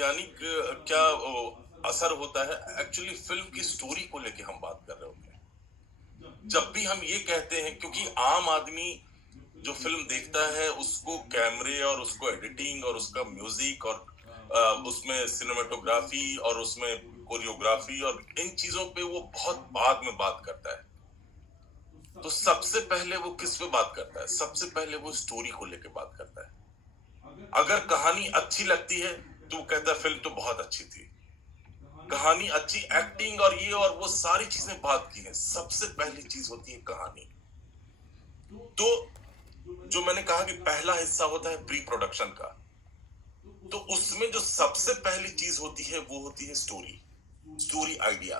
वैज्ञानिक क्या असर होता है, एक्चुअली फिल्म की स्टोरी को लेके हम बात कर रहे होते हैं। जब भी हम ये कहते हैं, क्योंकि आम आदमी जो फिल्म देखता है उसको कैमरे और उसको एडिटिंग और उसका म्यूजिक और उसमें सिनेमेटोग्राफी और उसमें कोरियोग्राफी और इन चीजों पे वो बहुत बाद में बात करता है। तो सबसे पहले वो किस पे बात करता है? सबसे पहले वो स्टोरी को लेके बात करता है। अगर कहानी अच्छी लगती है तो वो कहता है फिल्म तो बहुत अच्छी थी। कहानी अच्छी, एक्टिंग और ये और वो सारी चीजें बात की हैं, सबसे पहली चीज होती है कहानी। तो जो मैंने कहा कि पहला हिस्सा होता है प्री प्रोडक्शन का, तो उसमें जो सबसे पहली चीज होती है वो होती है स्टोरी, स्टोरी आइडिया।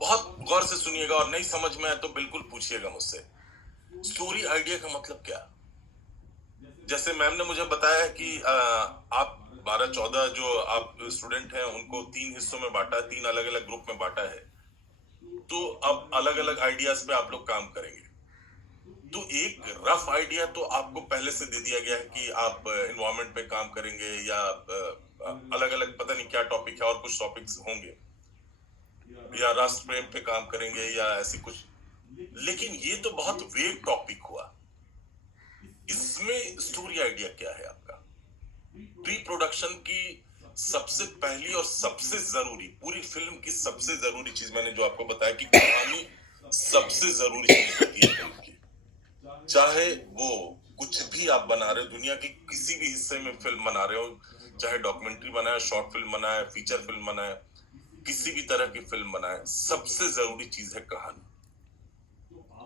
बहुत गौर से सुनिएगा और नहीं समझ में आए तो बिल्कुल पूछिएगा मुझसे। स्टोरी आइडिया का मतलब क्या? जैसे मैम ने मुझे बताया कि आप 12-14 जो आप स्टूडेंट हैं उनको 3 हिस्सों में बांटा है, 3 अलग अलग ग्रुप में बांटा है। तो अब अलग अलग आइडियाज पे आप लोग काम करेंगे। तो एक रफ आइडिया तो आपको पहले से दे दिया गया है कि आप एनवायरनमेंट पे काम करेंगे या अलग अलग पता नहीं क्या टॉपिक है और कुछ टॉपिक्स होंगे, या राष्ट्र प्रेम पे काम करेंगे या ऐसी कुछ। लेकिन ये तो बहुत वेग टॉपिक हुआ। इसमें स्टोरी आइडिया क्या है आपका? प्री प्रोडक्शन की सबसे पहली और सबसे जरूरी, पूरी फिल्म की सबसे जरूरी चीज मैंने जो आपको बताया कि कहानी सबसे जरूरी चीज होती है फिल्म की। चाहे वो कुछ भी आप बना रहे हो, दुनिया के किसी भी हिस्से में फिल्म बना रहे हो, चाहे डॉक्यूमेंट्री बनाए, शॉर्ट फिल्म बनाए, फीचर फिल्म बनाए, किसी भी तरह की फिल्म बनाए, सबसे जरूरी चीज है कहानी।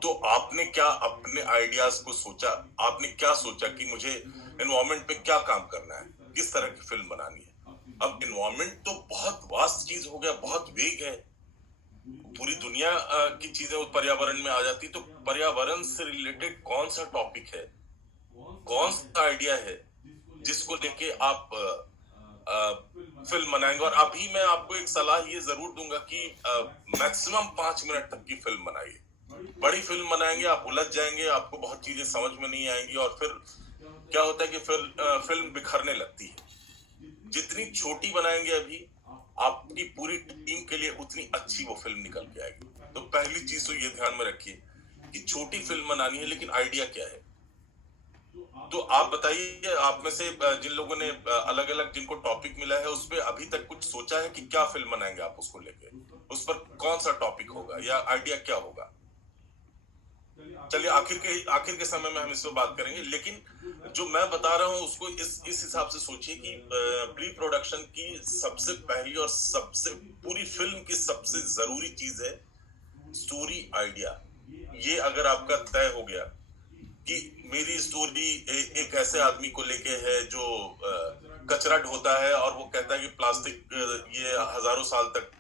तो आपने क्या अपने आइडियाज को सोचा? आपने क्या सोचा कि मुझे एनवायरनमेंट पे क्या काम करना है, किस तरह की फिल्म बनानी है? अब एनवायरनमेंट तो बहुत वास्ट चीज हो गया, बहुत वेग है, पूरी दुनिया की चीजें पर्यावरण में आ जाती। तो पर्यावरण से रिलेटेड कौन सा टॉपिक है, कौन सा आइडिया है जिसको लेके आप फिल्म बनाएंगे? और अभी मैं आपको एक सलाह ये जरूर दूंगा कि मैक्सिमम 5 मिनट तक की फिल्म बनाइए। बड़ी फिल्म बनाएंगे आप उलझ जाएंगे, आपको बहुत चीजें समझ में नहीं आएंगी और फिर क्या होता है कि फिर फिल्म बिखरने लगती है। जितनी छोटी बनाएंगे अभी, आपकी पूरी टीम के लिए उतनी अच्छी वो फिल्म निकल के आएगी। तो पहली चीज तो ये ध्यान में रखिए कि छोटी फिल्म बनानी है, लेकिन आइडिया क्या है? तो आप बताइए, आप में से जिन लोगों ने अलग अलग जिनको टॉपिक मिला है उस पर अभी तक कुछ सोचा है कि क्या फिल्म बनाएंगे आप उसको लेके? उस पर कौन सा टॉपिक होगा या आइडिया क्या होगा? चलिए आखिर के समय में हम इस पर बात करेंगे, लेकिन जो मैं बता रहा हूं उसको इस हिसाब से सोचिए कि प्री प्रोडक्शन की सबसे पहली और सबसे पूरी फिल्म की सबसे जरूरी चीज है स्टोरी आइडिया। ये अगर आपका तय हो गया कि मेरी स्टोरी एक ऐसे आदमी को लेके है जो कचरा ढोता है और वो कहता है कि प्लास्टिक ये हजारों साल तक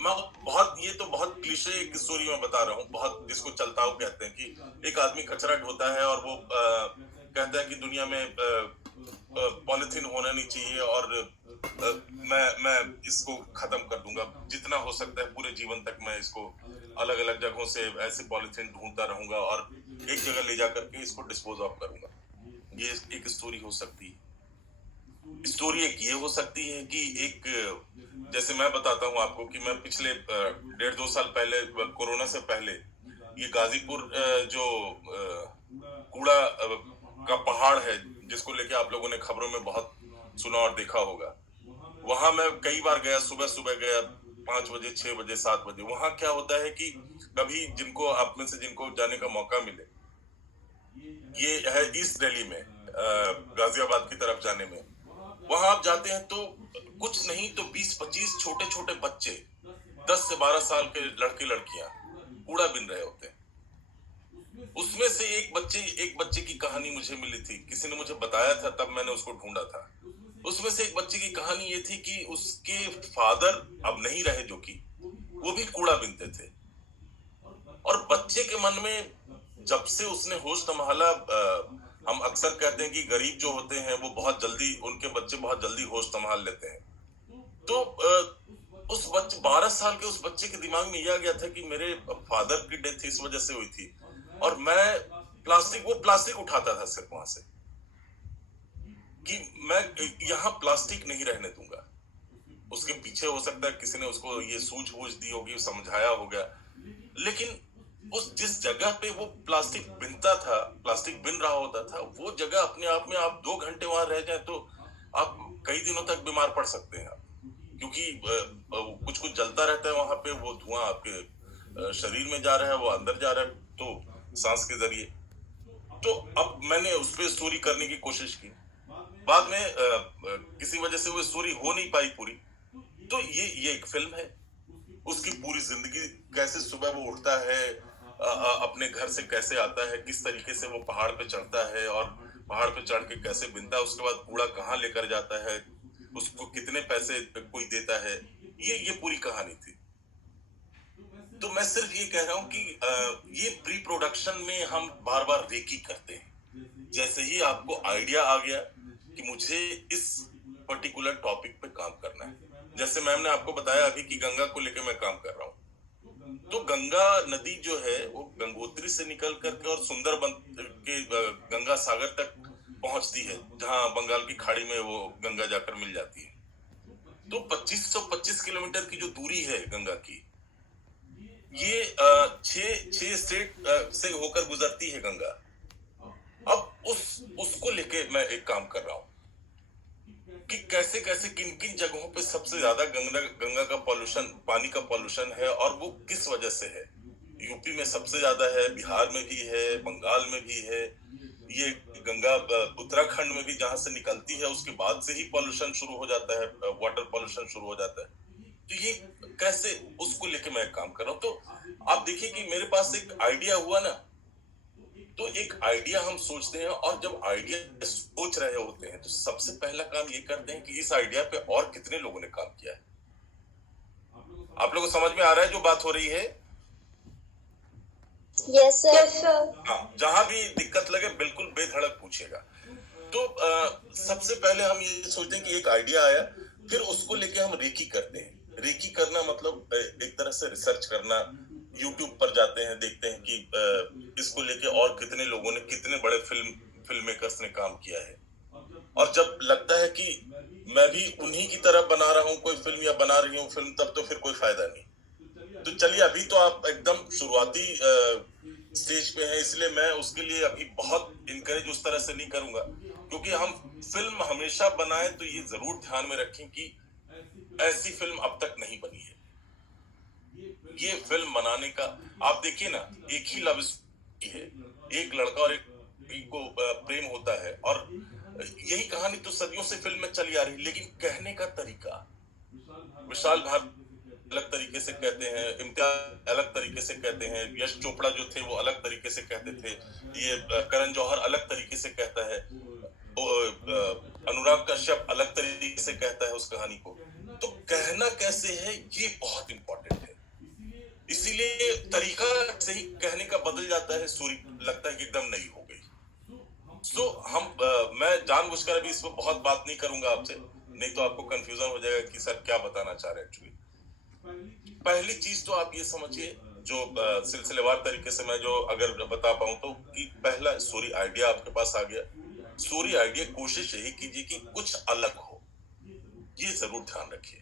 मैं बहुत, ये तो बहुत क्लीशे एक स्टोरी में बता रहा हूँ, बहुत जिसको चलता हो कहते हैं कि एक आदमी कचरा ढोता है और वो कहता है कि दुनिया में पॉलिथीन होना नहीं चाहिए और मैं इसको खत्म कर दूंगा, जितना हो सकता है पूरे जीवन तक मैं इसको अलग अलग जगहों से ऐसे पॉलिथीन ढूंढता रहूंगा और एक जगह ले जाकर के इसको डिस्पोज ऑफ करूंगा। ये एक स्टोरी हो सकती है। स्टोरी एक ये हो सकती है कि एक, जैसे मैं बताता हूँ आपको कि मैं पिछले 1.5-2 साल पहले, कोरोना से पहले, ये गाजीपुर जो कूड़ा का पहाड़ है जिसको लेके आप लोगों ने खबरों में बहुत सुना और देखा होगा, वहां मैं कई बार गया, सुबह सुबह गया 5 बजे, 6 बजे, 7 बजे। वहां क्या होता है कि कभी जिनको आप में से जिनको जाने का मौका मिले, ये है ईस्ट दिल्ली में, गाजियाबाद की तरफ जाने में, वहां आप जाते हैं तो कुछ नहीं तो 20-25 छोटे छोटे बच्चे, 10 से 12 साल के लड़के लड़कियां कूड़ा बिन रहे होते हैं। उसमें से एक बच्चे की कहानी मुझे मिली थी, किसी ने मुझे बताया था, तब मैंने उसको ढूंढा था। उसमें से एक बच्चे की कहानी ये थी कि उसके फादर अब नहीं रहे, जो कि वो भी कूड़ा बिनते थे। और बच्चे के मन में जब से उसने होश संभाला, हम अक्सर कहते हैं कि गरीब जो होते हैं वो बहुत जल्दी, उनके बच्चे बहुत जल्दी होश संभाल लेते हैं। तो उस बच्चे 12 साल के उस बच्चे के दिमाग में यह आ गया था कि मेरे फादर की डेथ इस वजह से हुई थी और मैं प्लास्टिक उठाता था सिर्फ वहां से। कि मैं यहाँ प्लास्टिक नहीं रहने दूंगा। उसके पीछे हो सकता है किसी ने उसको ये सूझबूझ दी होगी, समझाया होगा, लेकिन उस जिस जगह पे वो प्लास्टिक बिनता था, प्लास्टिक बिन रहा होता था, वो जगह अपने आप में आप 2 घंटे वहां रह जाए तो आप कई दिनों तक बीमार पड़ सकते हैं आप, क्योंकि कुछ कुछ जलता रहता है वहां पे, वो धुआं आपके शरीर में जा रहा है, वो अंदर जा रहा है, तो सांस के जरिए। तो अब मैंने उस पर स्टोरी करने की कोशिश की, बाद में किसी वजह से वो स्टोरी हो नहीं पाई पूरी। तो ये एक फिल्म है, उसकी पूरी जिंदगी, कैसे सुबह वो उठता है, अपने घर से कैसे आता है, किस तरीके से वो पहाड़ पे चढ़ता है और पहाड़ पे चढ़ के कैसे बिनता है, उसके बाद कूड़ा कहाँ लेकर जाता है, उसको कितने पैसे कोई देता है, ये पूरी कहानी थी। तो मैं सिर्फ ये कह रहा हूँ कि ये प्री प्रोडक्शन में हम बार बार रेकी करते हैं। जैसे ही आपको आइडिया आ गया कि मुझे इस पर्टिकुलर टॉपिक पे काम करना है, जैसे मैम ने आपको बताया अभी कि गंगा को लेकर मैं काम कर रहा हूँ, तो गंगा नदी जो है वो गंगोत्री से निकल करके और सुंदरबन के गंगा सागर तक पहुंचती है, जहां बंगाल की खाड़ी में वो गंगा जाकर मिल जाती है। तो 2525 किलोमीटर की जो दूरी है गंगा की, ये छह स्टेट से होकर गुजरती है गंगा। अब उसको लेके मैं एक काम कर रहा हूँ कि कैसे कैसे किन किन जगहों पे सबसे ज्यादा गंगा का पॉल्यूशन, पानी का पॉल्यूशन है और वो किस वजह से है। यूपी में सबसे ज्यादा है, बिहार में भी है, बंगाल में भी है, ये गंगा उत्तराखंड में भी जहां से निकलती है उसके बाद से ही पॉल्यूशन शुरू हो जाता है, वाटर पॉल्यूशन शुरू हो जाता है। तो ये कैसे, उसको लेके मैं काम कर रहा हूँ। तो आप देखिए कि मेरे पास एक आइडिया हुआ ना, तो एक आइडिया हम सोचते हैं और जब आइडिया सोच रहे होते हैं तो सबसे पहला काम ये करते हैं कि इस आइडिया पे और कितने लोगों ने काम किया है। आप लोगों को समझ में आ रहा है जो बात हो रही है? Yes sir. हाँ, जहां भी दिक्कत लगे बिल्कुल बेधड़क पूछिएगा। तो सबसे पहले हम ये सोचते हैं कि एक आइडिया आया, फिर उसको लेके हम रेकी करते हैं। रेकी करना मतलब एक तरह से रिसर्च करना, यूट्यूब पर जाते हैं, देखते हैं कि इसको लेके और कितने लोगों ने, कितने बड़े फिल्म मेकर्स ने काम किया है। और जब लगता है कि मैं भी उन्हीं की तरह बना रहा हूँ कोई फिल्म या बना रही हूँ फिल्म, तब तो फिर कोई फायदा नहीं। तो चलिए, अभी तो आप एकदम शुरुआती स्टेज पे है, इसलिए मैं उसके लिए अभी बहुत इनकरेज उस तरह से नहीं करूंगा, क्योंकि हम फिल्म हमेशा बनाए तो ये जरूर ध्यान में रखें कि ऐसी फिल्म अब तक नहीं बनी है। ये फिल्म बनाने का, आप देखिए ना, एक ही लव स्टोरी है, एक लड़का और एक लड़की को प्रेम होता है, और यही कहानी तो सदियों से फिल्म में चली आ रही है, लेकिन कहने का तरीका, विशाल भारती अलग तरीके से कहते हैं, इम्तियाज अलग तरीके से कहते हैं, यश चोपड़ा जो थे वो अलग तरीके से कहते थे, ये करण जौहर अलग तरीके से कहता है, अनुराग कश्यप अलग तरीके से कहता है उस कहानी को। तो कहना कैसे है ये बहुत इंपॉर्टेंट है, इसीलिए तरीका से ही कहने का बदल जाता है, स्टोरी लगता है कि एकदम नई हो गई। सो मैं जानबूझकर अभी इसमें बहुत बात नहीं करूंगा आपसे, नहीं तो आपको कंफ्यूजन हो जाएगा कि सर क्या बताना चाह रहे हैं। एक्चुअली पहली चीज तो आप ये समझिए, जो सिलसिलेवार तरीके से मैं जो अगर बता पाऊं तो, कि पहला स्टोरी आइडिया आपके पास आ गया। स्टोरी आइडिया कोशिश यही कीजिए कि कुछ अलग हो, ये जरूर ध्यान रखिए,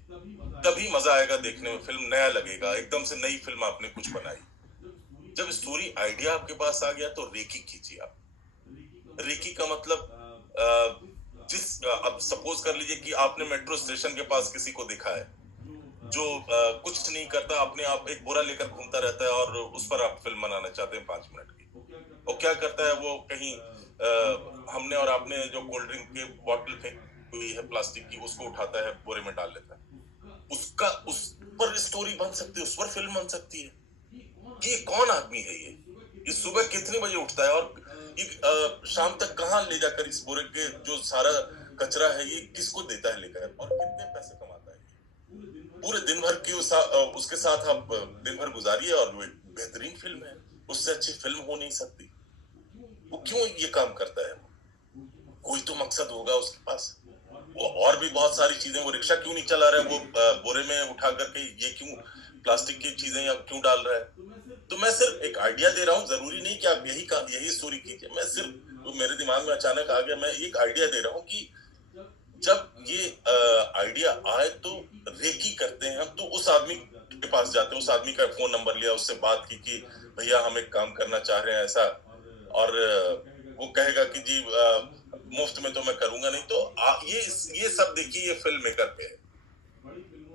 तभी मजा आएगा देखने में, फिल्म नया लगेगा, एकदम से नई फिल्म आपने कुछ बनाई। जब स्टोरी आइडिया आपके पास आ गया तो रेकी कीजिए आप। रेकी का मतलब अब सपोज कर लीजिए कि आपने मेट्रो स्टेशन के पास किसी को देखा है जो कुछ नहीं करता, अपने आप एक बोरा लेकर घूमता रहता है, और उस पर आप फिल्म बनाना चाहते हैं 5 मिनट की। वो क्या करता है, वो कहीं हमने और आपने जो कोल्ड ड्रिंक की बोतल फेंकी हुई है प्लास्टिक की, उसको उठाता है, बोरे में डाल लेता है। उसका उस पर स्टोरी बन सकती है, उस पर फिल्म बन सकती है। ये कौन आदमी है, ये सुबह कितने बजे उठता है, और ये शाम तक कहाँ ले जाकर इस बोरे के जो सारा कचरा है ये किसको देता है लेकर, और कितने पैसे कमाता है। पूरे दिन भर की उसके साथ आप दिन भर गुजारिए और वो एक बेहतरीन फिल्म है, उससे अच्छी फिल्म हो नहीं सकती। वो क्यों ये काम करता है, कोई तो मकसद होगा उसके पास। वो और भी बहुत सारी चीजें, वो रिक्शा क्यों नहीं चला रहा है, वो बोरे में उठा करके ये क्यों प्लास्टिक की चीजें या क्यों डाल रहा है। तो मैं सिर्फ एक आइडिया दे रहा हूँ, जरूरी नहीं कि आप यही स्टोरी कीजिए। मैं सिर्फ, वो मेरे दिमाग में अचानक आ गया, मैं एक आइडिया दे रहा हूँ कि जब ये आइडिया आए तो रेकी करते हैं हम, तो उस आदमी के पास जाते हैं, उस आदमी का फोन नंबर लिया, उससे बात की कि भैया हम एक काम करना चाह रहे हैं ऐसा, और वो कहेगा कि जी मुफ्त में तो मैं करूंगा नहीं। तो ये सब देखिए ये फिल्म मेकर पे है।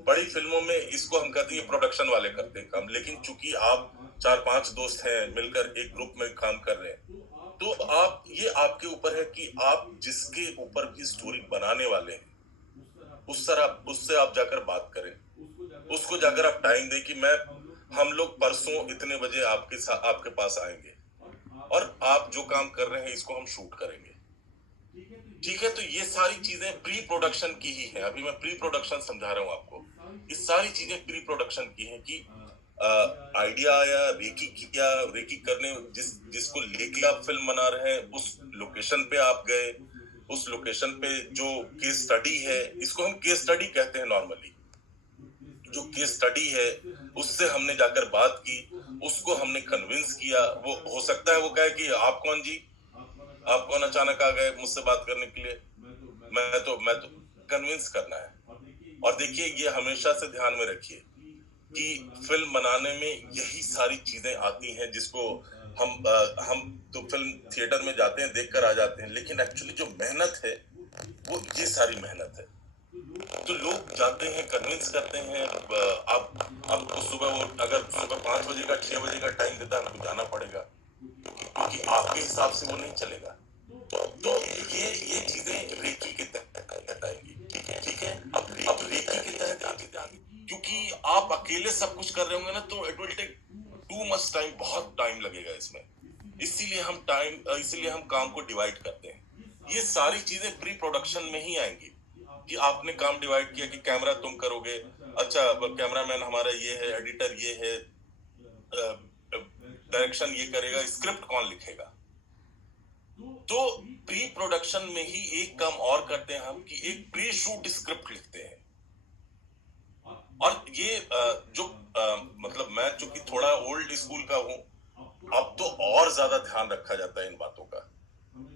बड़ी फिल्मों में इसको हम कहते हैं प्रोडक्शन वाले करते हैं काम, लेकिन चूंकि आप 4-5 दोस्त हैं मिलकर एक ग्रुप में काम कर रहे हैं, तो आप ये आपके ऊपर है कि आप जिसके ऊपर भी स्टोरी बनाने वाले हैं उससे आप जाकर बात करें, उसको जाकर आप टाइम दें कि हम लोग परसों इतने बजे आपके पास आएंगे और आप जो काम कर रहे हैं इसको हम शूट करेंगे। ठीक है, तो ये सारी चीजें प्री प्रोडक्शन की ही है। अभी मैं प्री प्रोडक्शन समझा रहा हूँ आपको। ये सारी चीजें प्री प्रोडक्शन की हैं कि आइडिया आया, रेकी किया, रेकी करने जिसको लेके आप फिल्म बना रहे हैं उस लोकेशन पे आप गए, उस लोकेशन पे जो केस स्टडी है, इसको हम केस स्टडी कहते हैं नॉर्मली, जो केस स्टडी है उससे हमने जाकर बात की, उसको हमने कन्विंस किया। वो हो सकता है वो कहे कि आप कौन जी, आप कौन अचानक आ गए मुझसे बात करने के लिए, मैं तो कन्विंस करना है। और देखिए ये हमेशा से ध्यान में रखिए कि फिल्म बनाने में यही सारी चीजें आती हैं जिसको हम तो फिल्म थिएटर में जाते हैं, देखकर आ जाते हैं, लेकिन एक्चुअली जो मेहनत है वो ये सारी मेहनत है। तो लोग जाते हैं, कन्विंस करते हैं। आपको सुबह वो अगर सुबह 5 बजे का 6 बजे का टाइम देता है, आपको जाना पड़ेगा, क्योंकि आपके हिसाब से वो नहीं चलेगा। तो ये चीजें रेकी के तहत आएंगी। ठीक है, अब रेकी के तहत आएंगी क्योंकि आप अकेले सब कुछ कर रहे होंगे ना, तो it will take too much time, बहुत टाइम लगेगा इसमें। इसीलिए हम काम को डिवाइड करते हैं। ये सारी चीजें प्री प्रोडक्शन में ही आएंगी कि आपने काम डिवाइड किया कि कैमरा तुम करोगे, अच्छा कैमरामैन हमारा ये है, एडिटर ये है, डायरेक्शन ये करेगा, स्क्रिप्ट कौन लिखेगा। तो प्री प्रोडक्शन में ही एक काम और करते हैं हम कि एक प्री शूट स्क्रिप्ट लिखते हैं। और ये मतलब मैं चूंकि थोड़ा ओल्ड स्कूल का हूं, अब तो और ज्यादा ध्यान रखा जाता है इन बातों का।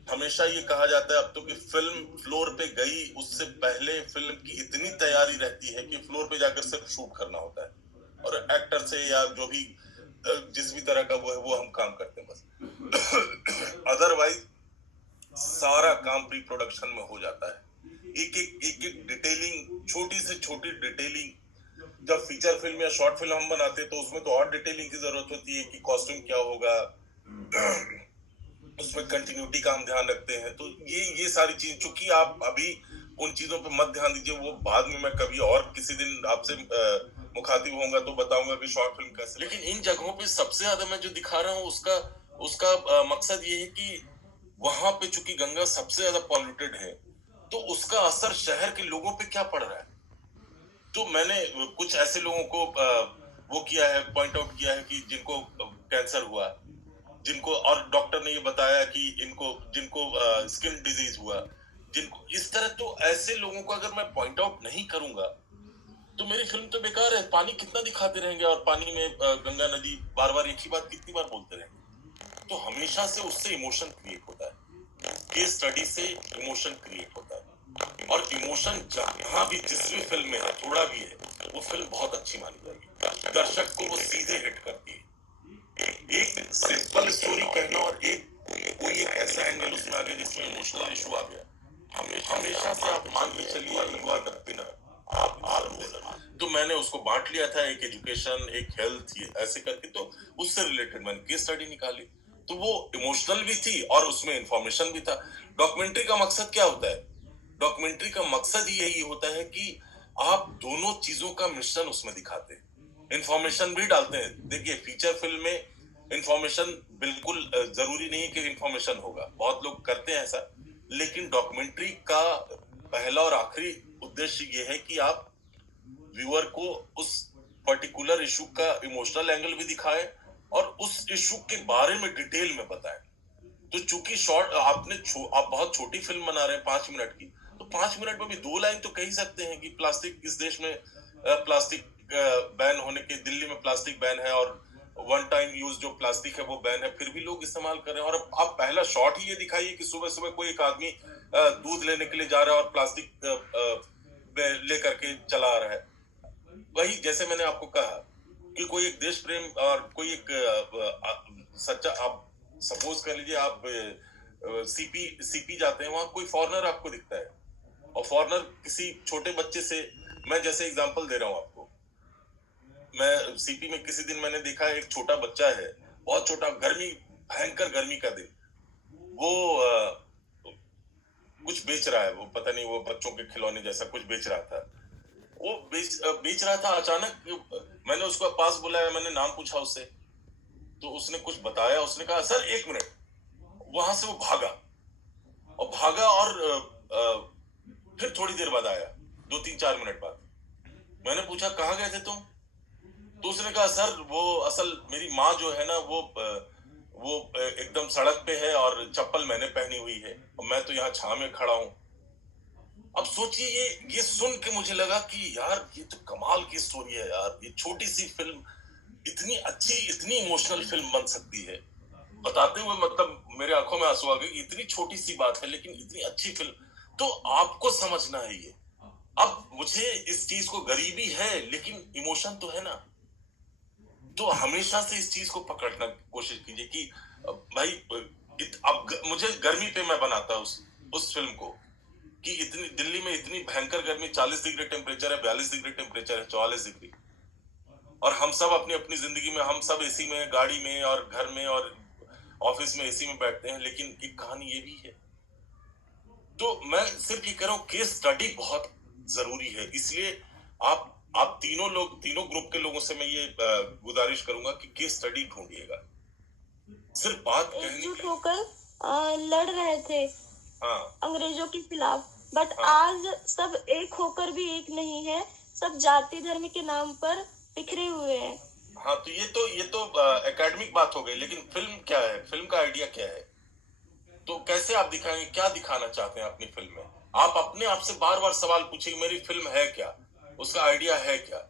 हमेशा ये कहा जाता है अब तो कि फिल्म फ्लोर पे गई उससे पहले फिल्म की इतनी तैयारी रहती है कि फ्लोर पे जाकर सिर्फ शूट करना होता है, और एक्टर से या जो भी जिस भी तरह का वो है वो हम काम करते हैं बस। अदरवाइज सारा काम प्री प्रोडक्शन में हो जाता है। एक डिटेलिंग, छोटी से छोटी डिटेलिंग, जब फीचर फिल्म या शॉर्ट फिल्म हम बनाते हैं तो उसमें तो और डिटेलिंग की जरूरत होती है कि कॉस्ट्यूम क्या होगा, उसमें कंटिन्यूटी का हम ध्यान रखते हैं। तो ये सारी चीज, चूंकि आप अभी उन चीजों पे मत ध्यान दीजिए, वो बाद में मैं कभी और किसी दिन आपसे मुखातिब होऊंगा तो बताऊंगा कि शॉर्ट फिल्म कैसे। लेकिन इन जगहों पे सबसे ज्यादा मैं जो दिखा रहा हूँ उसका उसका मकसद ये है कि वहां पे चूंकि गंगा सबसे ज्यादा पॉल्यूटेड है, तो उसका असर शहर के लोगों पे क्या पड़ रहा है। तो मैंने कुछ ऐसे लोगों को वो किया है, पॉइंट आउट किया है कि जिनको कैंसर हुआ, जिनको, और डॉक्टर ने ये बताया कि जिनको स्किन डिजीज हुआ, जिनको इस तरह, तो ऐसे लोगों को अगर मैं पॉइंट आउट नहीं करूंगा तो मेरी फिल्म तो बेकार है। पानी कितना दिखाते रहेंगे, और पानी में गंगा नदी बार बार एक ही बात कितनी बार बोलते रहेंगे। तो हमेशा से उससे इमोशन क्रिएट होता है, केस स्टडी से इमोशन क्रिएट होता है, और इमोशन जहां भी जिस भी फिल्म में है थोड़ा भी है, वो फिल्म बहुत अच्छी मानी जाएगी, दर्शक को वो सीधे हिट करती है। एक सिंपल स्टोरी कहना और कोई एक ऐसा एंगल उसमें आ गया जिसमें इमोशनल इशू आ गया, हमेशा से आप मान के चलिए तो मैंने उसको बांट लिया था, एक एजुकेशन, एक हेल्थ, ये ऐसे करके, तो उससे रिलेटेड मैंने केस स्टडी निकाली। तो वो इमोशनल भी थी और उसमें इंफॉर्मेशन भी था। डॉक्यूमेंट्री का मकसद क्या होता है? डॉक्यूमेंट्री का मकसद ही यही होता है कि आप दोनों चीजों का मिश्रण उसमें दिखाते हैं, इंफॉर्मेशन भी डालते हैं। देखिए फीचर फिल्म में इंफॉर्मेशन बिल्कुल जरूरी नहीं है कि इंफॉर्मेशन होगा, बहुत लोग करते हैं ऐसा, लेकिन डॉक्यूमेंट्री का पहला और आखिरी उद्देश्य ये है कि आप व्यूअर को उस पर्टिकुलर इशू का इमोशनल एंगल भी दिखाए और उस इशू के बारे में डिटेल में बताएं। तो चूंकि आप बहुत छोटी फिल्म बना रहे हैं 5 मिनट की, तो 5 मिनट में भी 2 लाइन तो कह ही सकते हैं कि प्लास्टिक, इस देश में प्लास्टिक बैन होने के, दिल्ली में प्लास्टिक बैन है और वन टाइम यूज जो प्लास्टिक है वो बैन है, फिर भी लोग इस्तेमाल कर रहे हैं। और आप पहला शॉट ही ये दिखाइए कि सुबह सुबह कोई एक आदमी दूध लेने के लिए जा रहा है और प्लास्टिक में लेकर के चला आ रहा है। वही जैसे मैंने आपको कहा कि कोई एक देश प्रेम और कोई एक सच्चा, आप सपोज कर लीजिए आप सीपी सीपी जाते हैं, वहां कोई फॉरेनर आपको दिखता है और फॉरेनर किसी छोटे बच्चे से, मैं जैसे एग्जांपल दे रहा हूं आपको, मैं सीपी में किसी दिन मैंने देखा एक छोटा बच्चा है, बहुत छोटा, गर्मी, भयंकर गर्मी का दिन, वो कुछ बेच रहा है, वो पता नहीं वो बच्चों के खिलौने जैसा कुछ बेच रहा था। वो बेच रहा था। अचानक मैंने उसको पास बुलाया, मैंने नाम पूछा उससे, तो उसने कुछ बताया। उसने कहा सर 1 मिनट। वहां से वो भागा और फिर थोड़ी देर बाद आया, 2-3-4 मिनट बाद। मैंने पूछा कहाँ गए थे तुम? तो उसने कहा सर वो असल मेरी माँ जो है ना, वो एकदम सड़क पे है और चप्पल मैंने पहनी हुई है और मैं तो यहाँ छां में खड़ा हूँ। अब सोचिए, ये सुन के मुझे लगा कि यार ये तो कमाल की स्टोरी है यार। ये छोटी सी फिल्म इतनी अच्छी, इतनी इमोशनल फिल्म बन सकती है। बताते हुए मतलब मेरे आंखों में आंसू आ गए कि इतनी छोटी सी बात है लेकिन इतनी अच्छी फिल्म। तो आपको समझना है ये। अब मुझे इस चीज को गरीबी है लेकिन इमोशन तो है ना, तो हमेशा से इस चीज को पकड़ना कोशिश कीजिए कि भाई अब मुझे गर्मी पे मैं बनाता उस फिल्म को कि इतनी दिल्ली में इतनी भयंकर गर्मी, 40 डिग्री टेम्परेचर है, 42 डिग्री टेम्परेचर है, 44 डिग्री, और हम सब अपनी अपनी जिंदगी में, हम सब एसी में, गाड़ी में और घर में और ऑफिस में एसी में बैठते हैं, लेकिन एक कहानी ये भी है। तो मैं सिर्फ ये कह रहा हूँ, केस स्टडी बहुत जरूरी है। इसलिए आप तीनों लोग, तीनों ग्रुप के लोगों से मैं ये गुजारिश करूंगा कि केस स्टडी ढूंढिएगा। सिर्फ बात एकजुट होकर लड़ रहे थे हाँ अंग्रेजों के खिलाफ, बट हाँ आज सब एक होकर भी एक नहीं है। सब जाति धर्म के नाम पर बिखरे हुए हैं। हाँ, तो ये तो एकेडमिक बात हो गई, लेकिन फिल्म क्या है? फिल्म का आइडिया क्या है? तो कैसे आप दिखाएंगे? क्या दिखाना चाहते हैं अपनी फिल्म में? आप अपने आप से बार बार सवाल पूछिए, मेरी फिल्म है क्या, उसका आइडिया है क्या।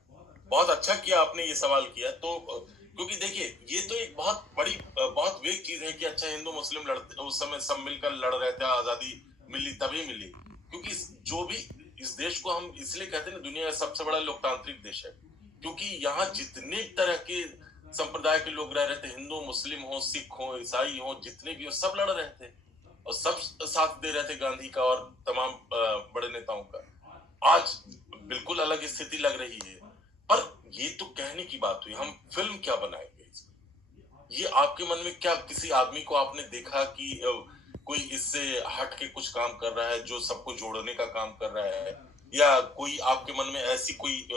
बहुत अच्छा किया आपने ये सवाल किया। तो क्योंकि देखिए, ये तो एक बहुत बड़ी, बहुत वेग चीज है कि अच्छा हिंदू मुस्लिम लड़ते, उस समय सब मिलकर लड़ रहे थे, आजादी मिली तभी मिली। क्योंकि जो भी, इस देश को हम इसलिए कहते हैं ना दुनिया का सबसे बड़ा लोकतांत्रिक देश है, क्योंकि यहाँ जितने तरह के संप्रदाय के लोग रह रहे थे, हिंदू मुस्लिम हो, सिख हो, ईसाई हो, जितने भी हो, सब लड़ रहे थे और सब साथ दे रहे थे गांधी का और तमाम बड़े नेताओं का। आज बिल्कुल अलग स्थिति लग रही है, पर ये तो कहने की बात हुई, हम फिल्म क्या बनाएंगे इसमें? ये आपके मन में क्या, किसी आदमी को आपने देखा कि कोई इससे हट के कुछ काम कर रहा है जो सबको जोड़ने का काम कर रहा है? या कोई आपके मन में ऐसी कोई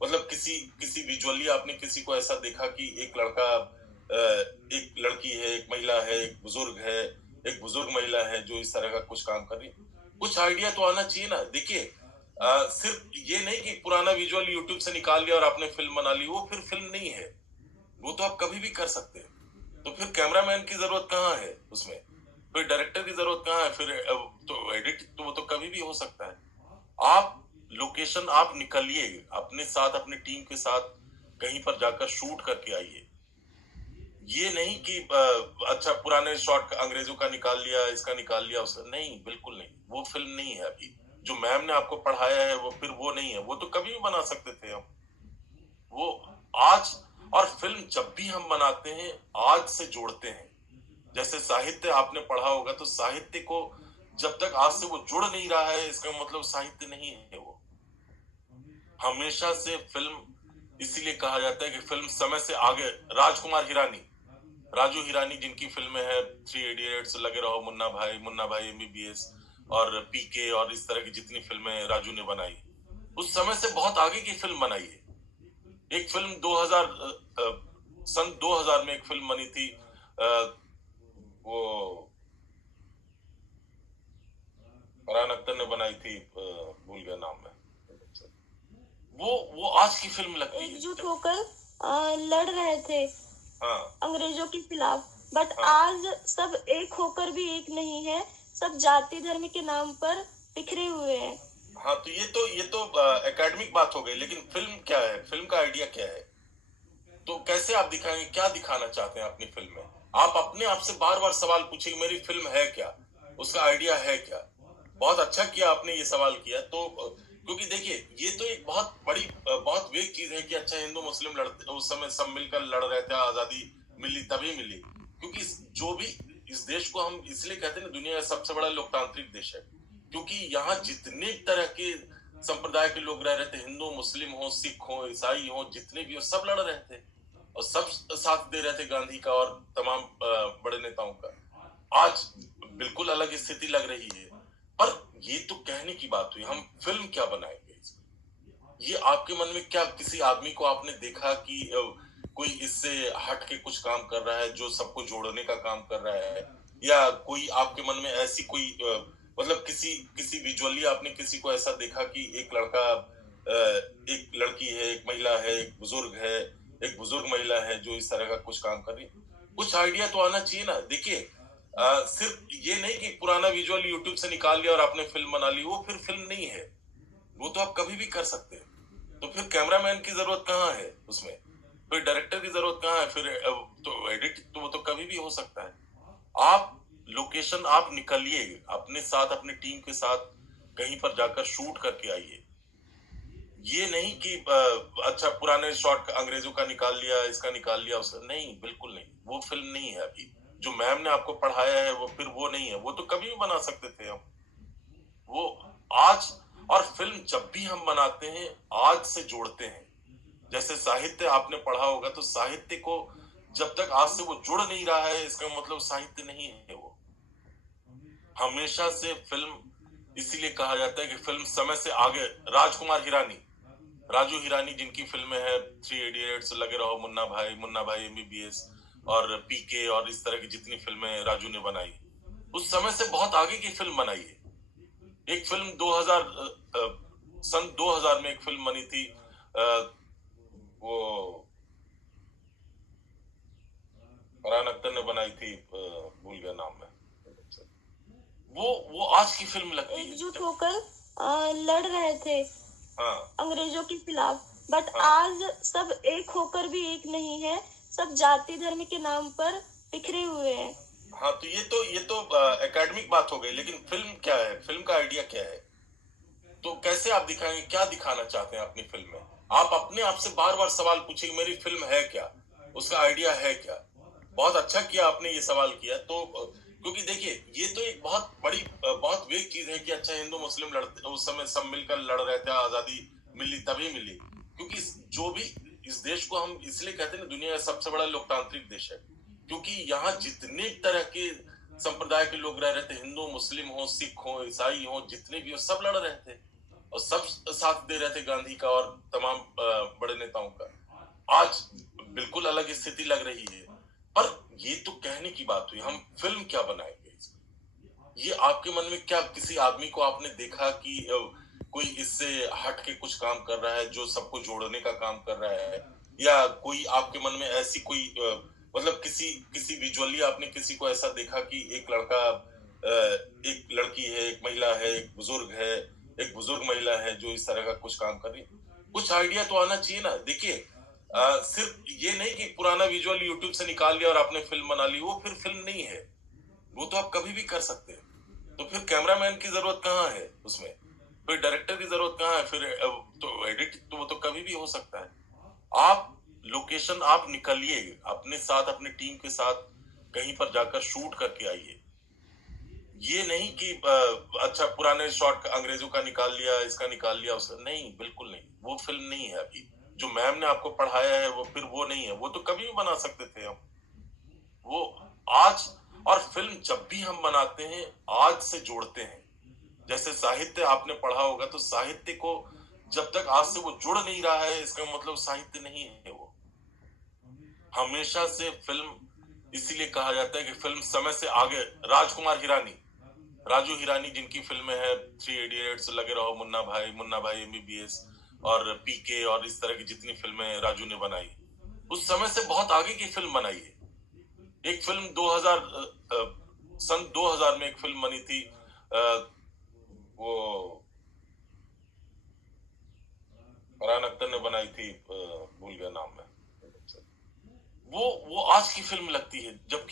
मतलब किसी विजुअली आपने किसी को ऐसा देखा कि एक लड़का, एक लड़की है, एक महिला है, एक बुजुर्ग है, एक बुजुर्ग महिला है जो इस तरह का कुछ काम कर रही है? कुछ आइडिया तो आना चाहिए ना। देखिए, सिर्फ ये नहीं कि पुराना विजुअल यूट्यूब से निकाल लिया और आपने फिल्म बना ली, वो फिर फिल्म नहीं है। वो तो आप कभी भी कर सकते हैं। तो फिर कैमरामैन की जरूरत कहाँ है उसमें? फिर डायरेक्टर की जरूरत कहाँ है? फिर तो एडिट तो वो तो कभी भी हो सकता है। आप लोकेशन, आप निकलिए अपने साथ, अपनी टीम के साथ कहीं पर जाकर शूट करके आइए। ये नहीं कि अच्छा पुराने शॉट अंग्रेजों का निकाल लिया, इसका निकाल लिया, उसका नहीं, बिल्कुल नहीं। वो फिल्म नहीं है। अभी जो मैम ने आपको पढ़ाया है वो फिर वो नहीं है। वो तो कभी भी बना सकते थे हम वो आज। और फिल्म जब भी हम बनाते हैं, आज से जोड़ते हैं। जैसे साहित्य आपने पढ़ा होगा, तो साहित्य को जब तक आज से वो जुड़ नहीं रहा है, इसका मतलब साहित्य नहीं है वो। हमेशा से फिल्म, इसीलिए कहा जाता है कि फिल्म समय से आगे। राजकुमार हिरानी, राजू हिरानी जिनकी फिल्में है, 3 इडियट्स, लगे रहो, मुन्ना भाई एमबीबीएस और पीके और इस तरह की जितनी फिल्में राजू ने बनाई, उस समय से बहुत आगे की फिल्म बनाई है। एक फिल्म 2000 सन 2000 में एक फिल्म बनी थी, वो फरहान अख्तर ने बनाई थी, भूल गया नाम में। वो आज की फिल्म लगती है। एकजुट होकर लड़ रहे थे हाँ अंग्रेजों के खिलाफ, बट हाँ आज सब एक होकर भी एक नहीं है। सब जाति धर्म के नाम पर बिखरे हुए हैं। हाँ, तो ये तो एकेडमिक बात हो गई, लेकिन फिल्म क्या है? फिल्म का आइडिया क्या है? तो कैसे आप दिखाएंगे? क्या दिखाना चाहते हैं अपनी फिल्म में? आप अपने आप से बार बार सवाल पूछिए, मेरी फिल्म है क्या, उसका आइडिया है क्या। बहुत अच्छा किया आपने ये सवाल किया। तो क्योंकि देखिए ये तो एक बहुत बड़ी बहुत वेग चीज है कि अच्छा हिंदू मुस्लिम लड़ते उस समय सब मिलकर लड़ रहे थे, आजादी मिली तभी मिली। क्योंकि जो भी इस देश को हम इसलिए कहते हैं ना दुनिया का सबसे बड़ा लोकतांत्रिक देश है, क्योंकि यहाँ जितने तरह के संप्रदाय के लोग रह रहे थे, हिंदू मुस्लिम हो, सिख हो, ईसाई हो, जितने भी हो, सब लड़ रहे थे और सब साथ दे रहे थे गांधी का और तमाम बड़े नेताओं का। आज बिल्कुल अलग स्थिति लग रही है, पर ये तो कहने की बात हुई, हम फिल्म क्या बनाएंगे इसमें? ये आपके मन में क्या किसी आदमी को आपने देखा कि कोई इससे हट के कुछ काम कर रहा है जो सबको जोड़ने का काम कर रहा है, या कोई आपके मन में ऐसी कोई मतलब किसी किसी विजुअली आपने किसी को ऐसा देखा कि एक लड़का एक लड़की है, एक महिला है, एक बुजुर्ग महिला है जो इस तरह का कुछ काम कर रही है? कुछ आइडिया तो आना चाहिए ना। देखिए सिर्फ ये नहीं कि पुराना विजुअल यूट्यूब से निकाल लिया और आपने फिल्म बना ली, वो फिर फिल्म नहीं है। वो तो आप कभी भी कर सकते हैं। तो फिर कैमरामैन की जरूरत कहाँ है उसमें? फिर डायरेक्टर की जरूरत कहाँ है? फिर तो एडिट तो वो तो कभी भी हो सकता है। आप लोकेशन आप निकलिए अपने साथ अपनी टीम के साथ, कहीं पर जाकर शूट करके आइए। ये नहीं कि अच्छा पुराने शॉट अंग्रेजों का निकाल लिया, इसका निकाल लिया, उसका नहीं, बिल्कुल नहीं। वो फिल्म नहीं है अभी। जो मैम ने आपको पढ़ाया है वो फिर वो नहीं है। वो तो कभी भी बना सकते थे हम। वो आज और फिल्म जब भी हम बनाते हैं आज से जोड़ते हैं। जैसे साहित्य आपने पढ़ा होगा, तो साहित्य को जब तक आज से वो जुड़ नहीं रहा है इसका मतलब साहित्य नहीं है वो। हमेशा से फिल्म इसीलिए कहा जाता है कि फिल्म समय से आगे। राजकुमार हिरानी, राजू हिरानी जिनकी फिल्में हैं, थ्री इडियट्स, लगे रहो, मुन्ना भाई एमबीबीएस और पीके और इस तरह की जितनी फिल्में राजू ने बनाई, उस समय से बहुत आगे की फिल्म बनाई है। एक फिल्म 2000 सन 2000 में एक फिल्म बनी थी, वो फरहान अख्तर ने बनाई थी, भूल गया नाम में। वो आज की फिल्म लगती है। एकजुट होकर लड़ रहे थे हाँ अंग्रेजों के खिलाफ, बट हाँ आज सब एक होकर भी एक नहीं है। सब जाति धर्म के नाम पर बिखरे हुए हैं। हाँ, तो ये तो एकेडमिक बात हो गई, लेकिन फिल्म क्या है? फिल्म का आइडिया क्या है? तो कैसे आप दिखाएंगे? क्या दिखाना चाहते हैं अपनी फिल्म में? आप अपने आप से बार बार सवाल पूछिए कि मेरी फिल्म है क्या, उसका आइडिया है क्या। बहुत अच्छा किया आपने ये सवाल किया। तो क्योंकि देखिए ये तो एक बहुत बड़ी बहुत वेग चीज है कि अच्छा हिंदू मुस्लिम लड़ते उस समय सब मिलकर लड़ रहे थे, आजादी मिली तभी मिली। क्योंकि जो भी इस देश को हम इसलिए कहते हैं ना दुनिया का सबसे बड़ा लोकतांत्रिक देश है, क्योंकि यहाँ जितने तरह के संप्रदाय के लोग रह रहे थे, हिंदू मुस्लिम हो, सिख हो, ईसाई हो, जितने भी हो, सब लड़ रहे थे और सब साथ दे रहे थे गांधी का और तमाम बड़े नेताओं का। आज बिल्कुल अलग स्थिति लग रही है, पर ये तो कहने की बात हुई, हम फिल्म क्या बनाएंगे इसमें? ये आपके मन में क्या किसी आदमी को आपने देखा कि कोई इससे हट के कुछ काम कर रहा है जो सबको जोड़ने का काम कर रहा है, या कोई आपके मन में ऐसी कोई मतलब किसी किसी विजुअली आपने किसी को ऐसा देखा कि एक लड़का एक लड़की है, एक महिला है, एक बुजुर्ग महिला है जो इस तरह का कुछ काम कर रही है? कुछ आइडिया तो आना चाहिए ना। देखिए सिर्फ ये नहीं कि पुराना विजुअल यूट्यूब से निकाल लिया और आपने फिल्म बना ली, वो फिर फिल्म नहीं है। वो तो आप कभी भी कर सकते हैं। तो फिर कैमरामैन की जरूरत कहाँ है उसमें? फिर डायरेक्टर की जरूरत कहाँ है? फिर तो एडिट तो वो तो कभी भी हो सकता है। आप लोकेशन आप निकलिए अपने साथ अपनी टीम के साथ, कहीं पर जाकर शूट करके आइए। ये नहीं कि अच्छा पुराने शॉट अंग्रेजों का निकाल लिया, इसका निकाल लिया, उसका नहीं, बिल्कुल नहीं। वो फिल्म नहीं है अभी। जो मैम ने आपको पढ़ाया है वो फिर वो नहीं है। वो तो कभी भी बना सकते थे हम। वो आज और फिल्म जब भी हम बनाते हैं आज से जोड़ते हैं। जैसे साहित्य आपने पढ़ा होगा, तो साहित्य को जब तक आज से वो जुड़ नहीं रहा है इसका मतलब साहित्य नहीं है वो। हमेशा से फिल्म इसीलिए कहा जाता है कि फिल्म समय से आगे। राजकुमार हिरानी, राजू हिरानी जिनकी फिल्में हैं, थ्री इडियट्स, लगे रहो, मुन्ना भाई एमबीबीएस और पीके और इस तरह की जितनी फिल्में राजू ने बनाई, उस समय से बहुत आगे की फिल्म बनाई है। एक फिल्म 2000 सन 2000 में एक फिल्म बनी थी, वो फरहान अख्तर ने बनाई थी, भूल गया नाम में। वो आज की फिल्म लगती है, जबकि